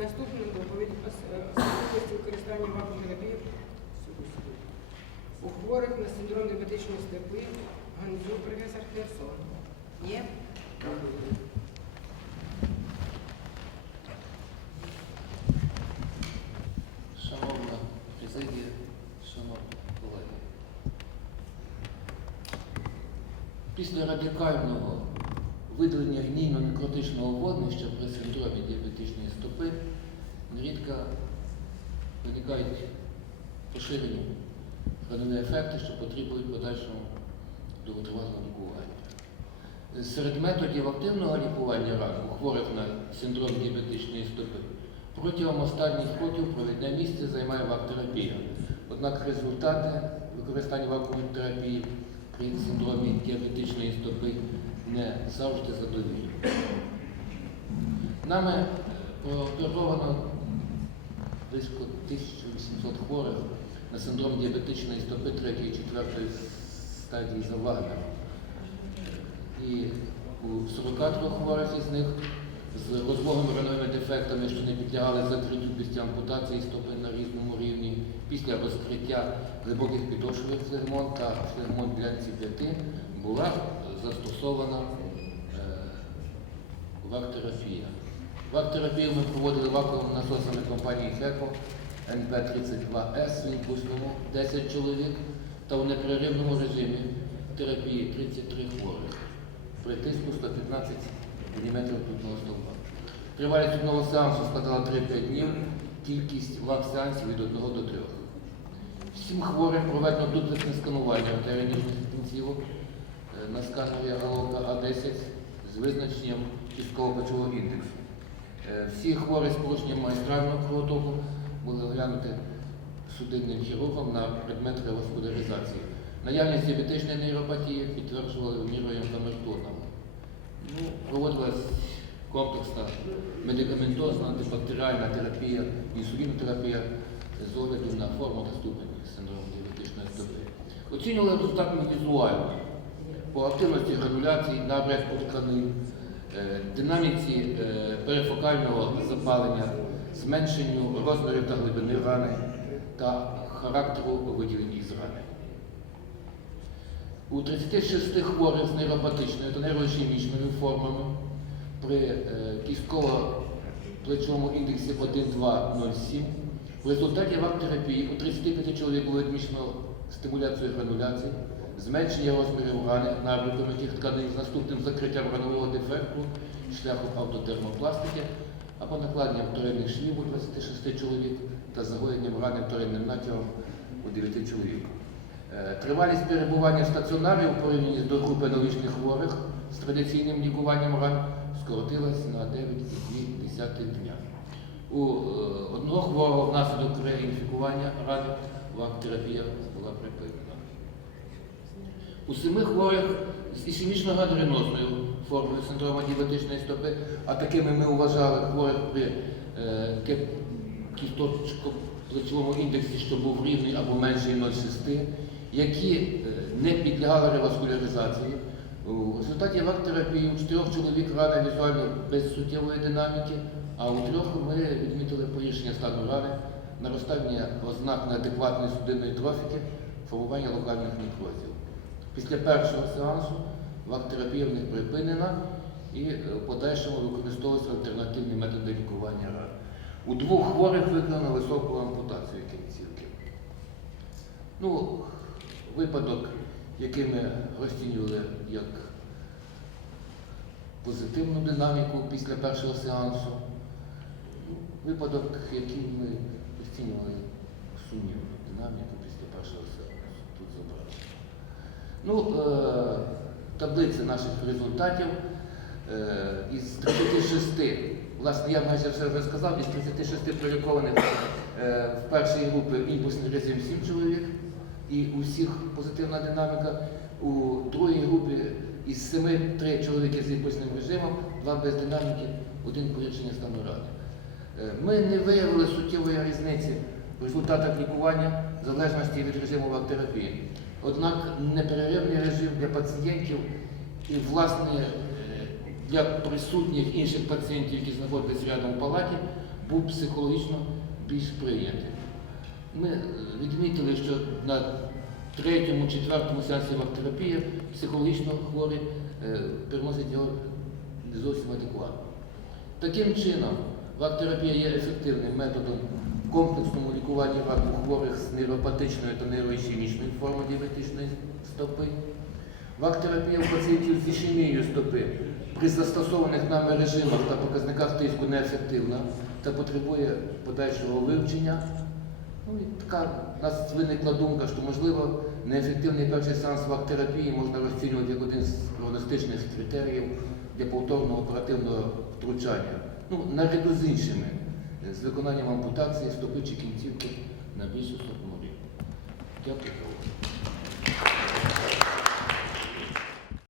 Наступна доповідь особливості використання вакуумтерапії у хворих на синдром диабетичної степи Гандзюк професор Херсон. Ні? Шановна президія, шановні колеги. Після радикального видалення гнійно-некротичного вогнища при синдромі діабетичної стопи нерідко виникають поширені хронові ефекти, що потребують подальшого довготривалого лікування. Серед методів активного лікування раку хворих на синдром діабетичної стопи протягом останніх років провідне місце займає вактерапія. Однак результати використання вакуумної терапії при синдромі діабетичної стопи не завжди задовільні. Нами прооперовано близько 1800 хворих на синдром діабетичної стопи 3 і 4 стадії завагання. І у 43 хворих із них з розлогими рановими дефектами, що не підлягали закриттю після ампутації стопи на різному рівні, після розкриття глибоких підошвових флегмон та флегмон глянці 5 була застосована е, вактерапія. Вактерапію ми проводили вакуумними насосами компанії Хеко НП-32С в імпульсному 10 чоловік та у непреривному режимі терапії 33 хворих при тиску 115 мм ртутного стовпа. Тривалість одного сеансу складала 3-5 днів, кількість вак-сеансів від 1 до 3. Всім хворим проведено дуплексне сканування артеріальних кінцівок е, на сканері Галока А10 з визначенням кістково-печового індексу. Е, Всі хворі з порушенням магістрального кровотоку були оглянуті судинним хірургом на предмет реваскуляризації. Наявність діабетичної нейропатії підтверджували мірою камертоном. Ну, проводилась комплексна медикаментозна антибактеріальна терапія, інсулінотерапія з огляду на форму та ступень синдрому діабетичної стопи. Оцінювали результатами візуально по активності грануляції, набряку тканин, е, динаміці е, перифокального запалення, зменшенню розмірів та глибини рани та характеру виділень із рани. У 36 хворих з нейропатичною та нейроішемічною формами при е, кістково-плечовому індексі 1,207 в результаті вактерапії у 35 чоловік було відмічено стимуляцію грануляції, зменшення розмірів рани набряку м'яких тканин з наступним закриттям ранового дефекту шляхом автодермопластики або накладенням вторинних швів у 26 чоловік та загоєнням рани вторинним натягом у 9 чоловік. Е, Тривалість перебування в стаціонарі у порівнянні до групи аналогічних хворих з традиційним лікуванням ран скоротилась на 9,2 дня. У е, одного хворого внаслідок реінфікування рани вактерапія була припинена. У семи хворих з ішемічно-гангренозною формою синдрому діабетичної стопи, а такими ми вважали хворих при е, кісточко-плечовому індексі, що був рівний або менший 0,6, які е, не підлягали реваскуляризації. У результаті вактерапії у чотирьох чоловік рани візуально без суттєвої динаміки, а у трьох ми відмітили погіршення стану рани, наростання ознак неадекватної судинної трофіки, формування локальних некрозів. Після першого сеансу вактерапія в них припинена і е, в подальшому використовуються альтернативні методи лікування ран. У двох хворих виконано високу ампутацію кінцівки. Ну, випадок, який ми розцінювали як позитивну динаміку після першого сеансу. Ну, Випадок, який ми розцінювали сумнівну динаміку після першого сеансу. Ну, е, таблиця наших результатів е, із 36, власне, я майже все вже сказав, із 36 пролікованих е, в першій групі імпульсний режим 7 чоловік, і у всіх позитивна динаміка. У другій групі із 7 3 чоловіки з імпульсним режимом, 2 без динаміки, один погіршення стану рани. Е, Ми не виявили суттєвої різниці в результатах лікування в залежності від режиму вактерапії. Однак неперервний режим для пацієнтів і, власне, е, для присутніх інших пацієнтів, які знаходились рядом в палаті, був психологічно більш прийнятий. Ми е, відмітили, що на третьому, четвертому сеансі вактерапії психологічно хворий е, переносить його не зовсім адекватно. Таким чином, вактерапія є ефективним методом комплексному лікуванні раку хворих з нейропатичною та нейроішемічною формою діабетичної стопи. Вактерапія у пацієнтів з ішемією стопи при застосованих нами режимах та показниках тиску неефективна та потребує подальшого вивчення. Ну, і така у нас виникла думка, що можливо неефективний перший сеанс вактерапії можна розцінювати як один з прогностичних критеріїв для повторного оперативного втручання. Ну, наряду з іншими, з виконанням ампутації стопи чи кінцівки на більшу стопу. Дякую. за увагу.